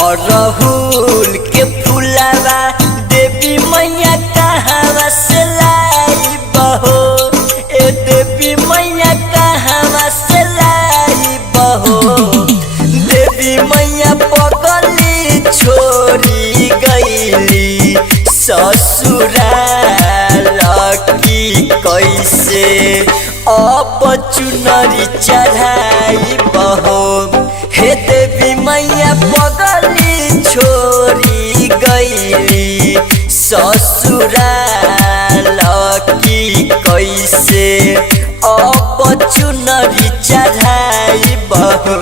अरहुल के फुलावा देवी मैया कहाँ से लाई बहो, ए देवी मैया कहाँ से लाई बहो। देवी मैया पगली छोड़ी गईली ससुराल की कैसे अब चुनरी चढ़ाई बहो। हे देवी मैया पगली छोड़ी गईली ससुराल की कैसे अब चुनरी चढ़ाई बहो।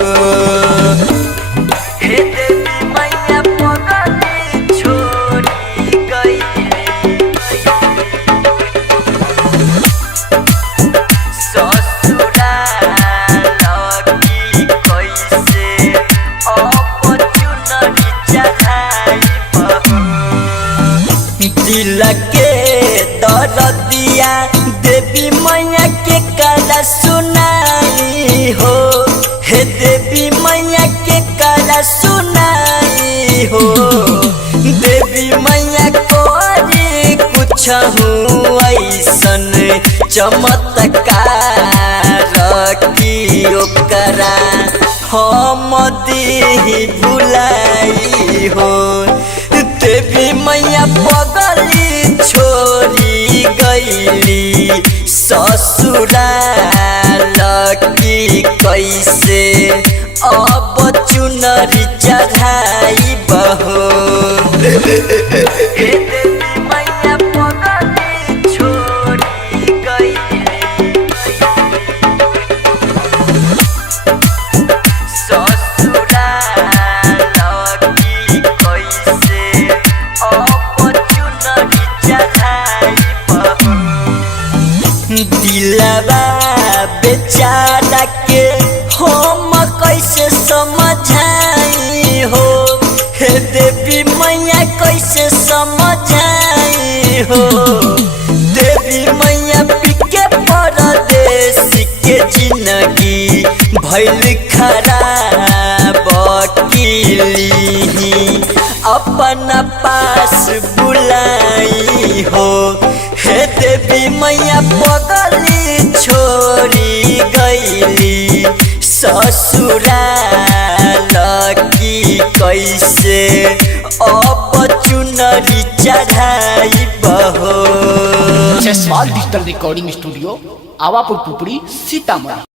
हे देवी मैया पगली छोड़ी गईली दिल के दर्दिया देवी मैया के कला सुनाई हो। हे देवी मैया के कला सुनाई हो। देवी मैया कोरी कुछ ऐसन चमत्कार की ओकरा हम दी बुलाई हो। देवी मैया पगली छोड़ी गईली ससुराल की कैसे अब चुनरी चढ़ाई बहो। देवी मैया पगली छोड़ी गईली दिलवा बेचारा के हम कैसे समझाई हो। हे देवी मैया कैसे समझाई हो। देवी मैया पिके परदेश के जिंदगी भइल खराब किली अपना पास बुलाई हो। हे देवी मैया पगली छोड़ी गईली ससुराल की कैसे अब चुनरी चढ़ाई बहो। Jaiswal digital recording studio, Awapur Pupri, Sitamarhi.